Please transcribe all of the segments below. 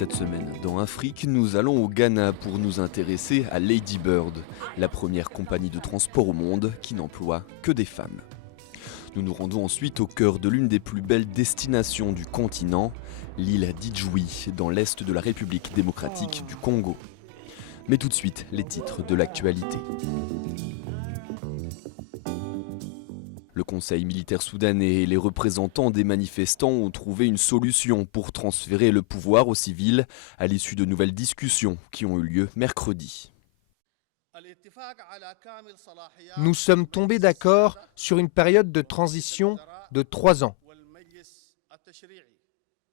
Cette semaine, dans Afrique, nous allons au Ghana pour nous intéresser à Lady Bird, la première compagnie de transport au monde qui n'emploie que des femmes. Nous nous rendons ensuite au cœur de l'une des plus belles destinations du continent, l'île d'Idjoui, dans l'est de la République démocratique du Congo. Mais tout de suite, les titres de l'actualité. Le Conseil militaire soudanais et les représentants des manifestants ont trouvé une solution pour transférer le pouvoir aux civils à l'issue de nouvelles discussions qui ont eu lieu mercredi. Nous sommes tombés d'accord sur une période de transition de 3 ans.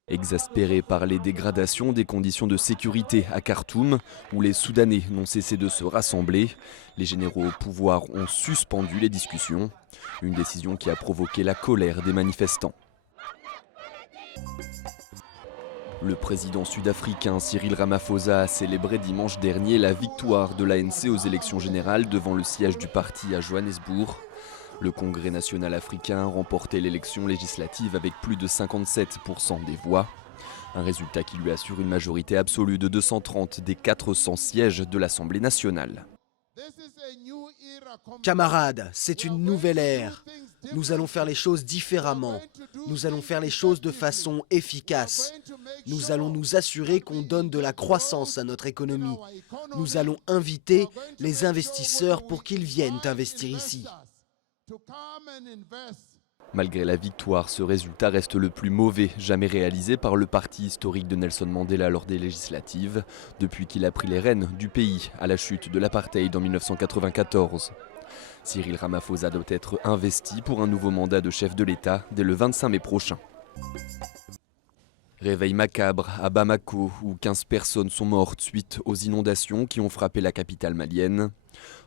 Exaspérés par les dégradations des conditions de sécurité à Khartoum, où les Soudanais n'ont cessé de se rassembler, les généraux au pouvoir ont suspendu les discussions, une décision qui a provoqué la colère des manifestants. Le président sud-africain Cyril Ramaphosa a célébré dimanche dernier la victoire de l'ANC aux élections générales devant le siège du parti à Johannesburg. Le Congrès national africain a remporté l'élection législative avec plus de 57% des voix. Un résultat qui lui assure une majorité absolue de 230 des 400 sièges de l'Assemblée nationale. Camarades, c'est une nouvelle ère. Nous allons faire les choses différemment. Nous allons faire les choses de façon efficace. Nous allons nous assurer qu'on donne de la croissance à notre économie. Nous allons inviter les investisseurs pour qu'ils viennent investir ici. Malgré la victoire, ce résultat reste le plus mauvais jamais réalisé par le parti historique de Nelson Mandela lors des législatives, depuis qu'il a pris les rênes du pays à la chute de l'apartheid en 1994. Cyril Ramaphosa doit être investi pour un nouveau mandat de chef de l'État dès le 25 mai prochain. Réveil macabre à Bamako, où 15 personnes sont mortes suite aux inondations qui ont frappé la capitale malienne.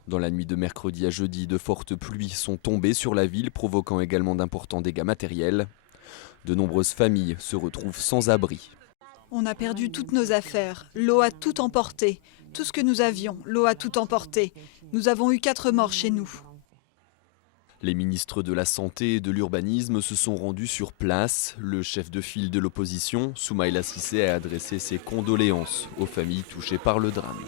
Dans la nuit de mercredi à jeudi, de fortes pluies sont tombées sur la ville, provoquant également d'importants dégâts matériels. De nombreuses familles se retrouvent sans abri. On a perdu toutes nos affaires. L'eau a tout emporté. Tout ce que nous avions, l'eau a tout emporté. Nous avons eu 4 morts chez nous. Les ministres de la Santé et de l'Urbanisme se sont rendus sur place. Le chef de file de l'opposition, Soumaïla Cissé, a adressé ses condoléances aux familles touchées par le drame.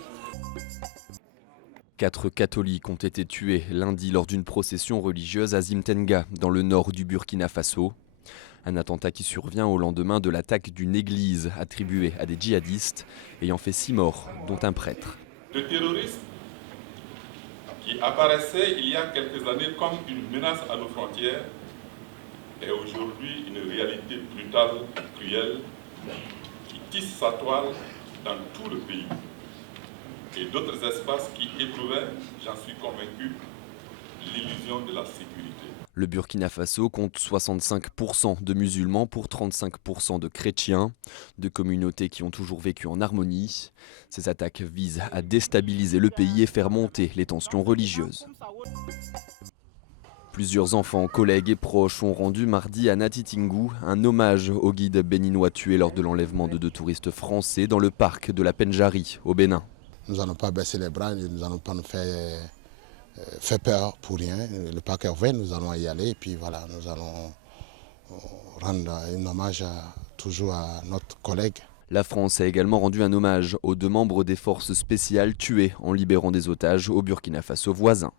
4 catholiques ont été tués lundi lors d'une procession religieuse à Zimtenga, dans le nord du Burkina Faso. Un attentat qui survient au lendemain de l'attaque d'une église attribuée à des djihadistes, ayant fait 6 morts, dont un prêtre. Le terrorisme qui apparaissait il y a quelques années comme une menace à nos frontières est aujourd'hui une réalité brutale, cruelle, qui tisse sa toile dans tout le pays. Et d'autres espaces qui éprouvaient, j'en suis convaincu, l'illusion de la sécurité. Le Burkina Faso compte 65% de musulmans pour 35% de chrétiens, deux communautés qui ont toujours vécu en harmonie. Ces attaques visent à déstabiliser le pays et faire monter les tensions religieuses. Plusieurs enfants, collègues et proches ont rendu mardi à Natitingou un hommage au guide béninois tué lors de l'enlèvement de 2 touristes français dans le parc de la Penjari, au Bénin. Nous n'allons pas baisser les bras, nous n'allons pas nous faire peur pour rien. Le parc est ouvert, nous allons y aller et puis voilà, nous allons rendre un hommage toujours à notre collègue. La France a également rendu un hommage aux 2 membres des forces spéciales tués en libérant des otages au Burkina Faso voisin.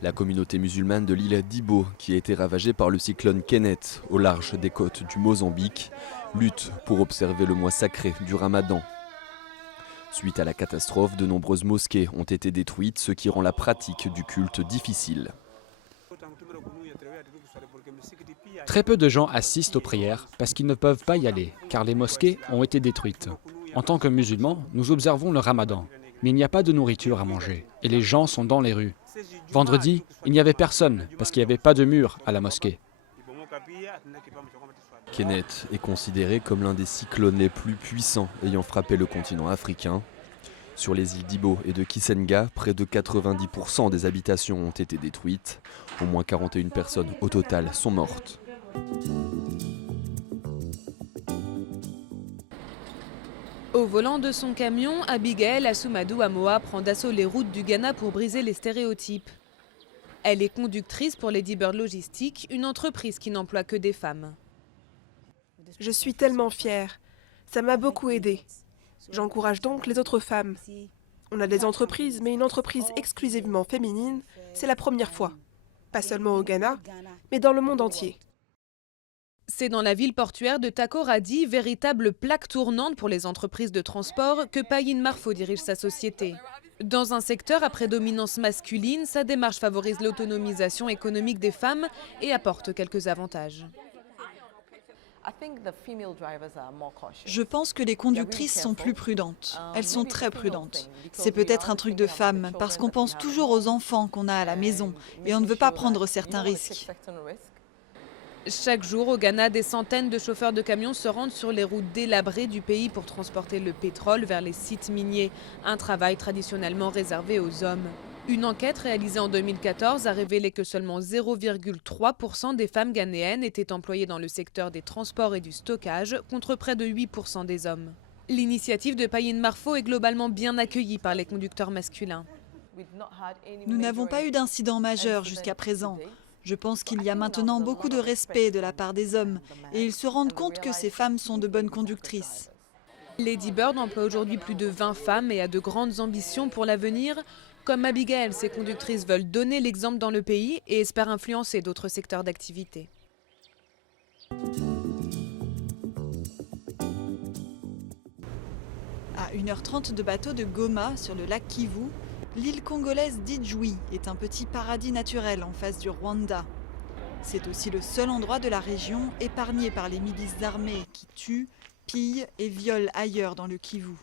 La communauté musulmane de l'île d'Ibo, qui a été ravagée par le cyclone Kenneth au large des côtes du Mozambique, lutte pour observer le mois sacré du Ramadan. Suite à la catastrophe, de nombreuses mosquées ont été détruites, ce qui rend la pratique du culte difficile. Très peu de gens assistent aux prières parce qu'ils ne peuvent pas y aller, car les mosquées ont été détruites. En tant que musulmans, nous observons le Ramadan, mais il n'y a pas de nourriture à manger, et les gens sont dans les rues. Vendredi, il n'y avait personne, parce qu'il n'y avait pas de mur à la mosquée. Kenneth est considéré comme l'un des cyclones les plus puissants ayant frappé le continent africain. Sur les îles d'Ibo et de Kisenga, près de 90% des habitations ont été détruites. Au moins 41 personnes au total sont mortes. Au volant de son camion, Abigail Asoumadou Amoa prend d'assaut les routes du Ghana pour briser les stéréotypes. Elle est conductrice pour Lady Bird Logistique, une entreprise qui n'emploie que des femmes. Je suis tellement fière. Ça m'a beaucoup aidée. J'encourage donc les autres femmes. On a des entreprises, mais une entreprise exclusivement féminine, c'est la première fois. Pas seulement au Ghana, mais dans le monde entier. C'est dans la ville portuaire de Takoradi, véritable plaque tournante pour les entreprises de transport, que Payine Marfo dirige sa société. Dans un secteur à prédominance masculine, sa démarche favorise l'autonomisation économique des femmes et apporte quelques avantages. Je pense que les conductrices sont plus prudentes. Elles sont très prudentes. C'est peut-être un truc de femme, parce qu'on pense toujours aux enfants qu'on a à la maison et on ne veut pas prendre certains risques. Chaque jour au Ghana, des centaines de chauffeurs de camions se rendent sur les routes délabrées du pays pour transporter le pétrole vers les sites miniers, un travail traditionnellement réservé aux hommes. Une enquête réalisée en 2014 a révélé que seulement 0,3% des femmes ghanéennes étaient employées dans le secteur des transports et du stockage, contre près de 8% des hommes. L'initiative de Payine Marfo est globalement bien accueillie par les conducteurs masculins. Nous n'avons pas eu d'incident majeur jusqu'à présent. Je pense qu'il y a maintenant beaucoup de respect de la part des hommes et ils se rendent compte que ces femmes sont de bonnes conductrices. Lady Bird emploie aujourd'hui plus de 20 femmes et a de grandes ambitions pour l'avenir. Comme Abigail, ces conductrices veulent donner l'exemple dans le pays et espèrent influencer d'autres secteurs d'activité. À 1h30 de bateau de Goma, sur le lac Kivu, l'île congolaise d'Idjoui est un petit paradis naturel en face du Rwanda. C'est aussi le seul endroit de la région épargné par les milices armées qui tuent, pillent et violent ailleurs dans le Kivu.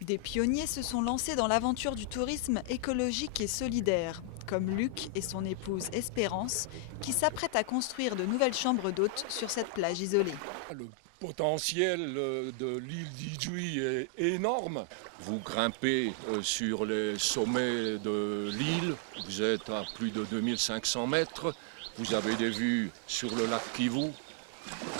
Des pionniers se sont lancés dans l'aventure du tourisme écologique et solidaire, comme Luc et son épouse Espérance, qui s'apprêtent à construire de nouvelles chambres d'hôtes sur cette plage isolée. Le potentiel de l'île d'Idjoui est énorme. Vous grimpez sur les sommets de l'île, vous êtes à plus de 2500 mètres, vous avez des vues sur le lac Kivu,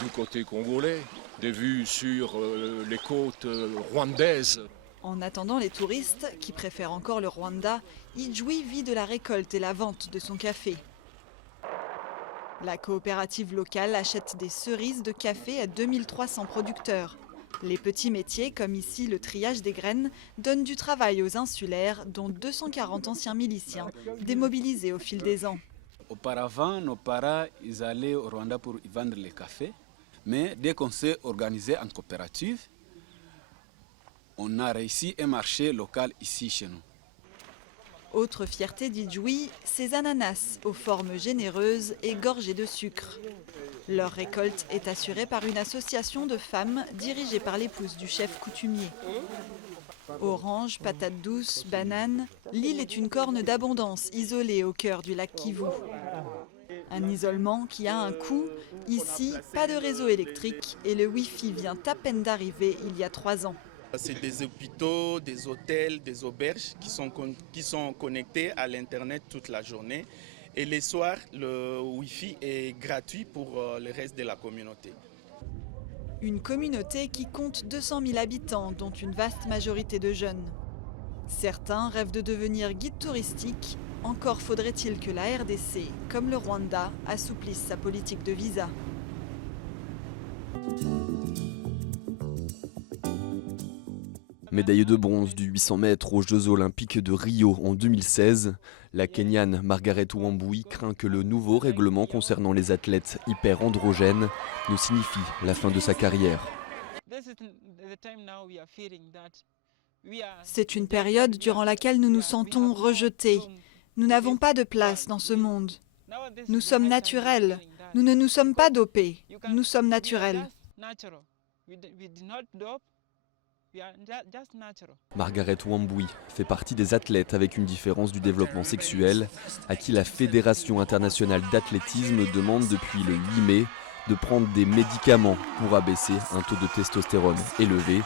du côté congolais, des vues sur les côtes rwandaises. En attendant les touristes, qui préfèrent encore le Rwanda, Idjoui vit de la récolte et la vente de son café. La coopérative locale achète des cerises de café à 2300 producteurs. Les petits métiers, comme ici le triage des graines, donnent du travail aux insulaires, dont 240 anciens miliciens, démobilisés au fil des ans. Auparavant, nos parents ils allaient au Rwanda pour vendre le café, mais dès qu'on s'est organisé en coopérative, on a réussi un marché local ici chez nous. Autre fierté d'Idjoui, ces ananas aux formes généreuses et gorgées de sucre. Leur récolte est assurée par une association de femmes dirigée par l'épouse du chef coutumier. Oranges, patates douces, bananes, l'île est une corne d'abondance isolée au cœur du lac Kivu. Un isolement qui a un coût. Ici, pas de réseau électrique et le Wi-Fi vient à peine d'arriver il y a 3 ans. C'est des hôpitaux, des hôtels, des auberges qui sont connectés à l'Internet toute la journée. Et les soirs, le Wi-Fi est gratuit pour le reste de la communauté. Une communauté qui compte 200 000 habitants, dont une vaste majorité de jeunes. Certains rêvent de devenir guides touristiques. Encore faudrait-il que la RDC, comme le Rwanda, assouplisse sa politique de visa. Médaille de bronze du 800 mètres aux Jeux Olympiques de Rio en 2016, la Kenyane Margaret Wambui craint que le nouveau règlement concernant les athlètes hyper-androgènes ne signifie la fin de sa carrière. C'est une période durant laquelle nous nous sentons rejetés. Nous n'avons pas de place dans ce monde. Nous sommes naturels. Nous ne nous sommes pas dopés. Nous sommes naturels. Margaret Wambui fait partie des athlètes avec une différence du développement sexuel à qui la Fédération internationale d'athlétisme demande depuis le 8 mai de prendre des médicaments pour abaisser un taux de testostérone élevé.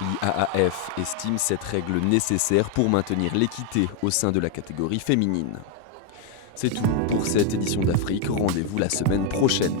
L'IAAF estime cette règle nécessaire pour maintenir l'équité au sein de la catégorie féminine. C'est tout pour cette édition d'Afrique. Rendez-vous la semaine prochaine.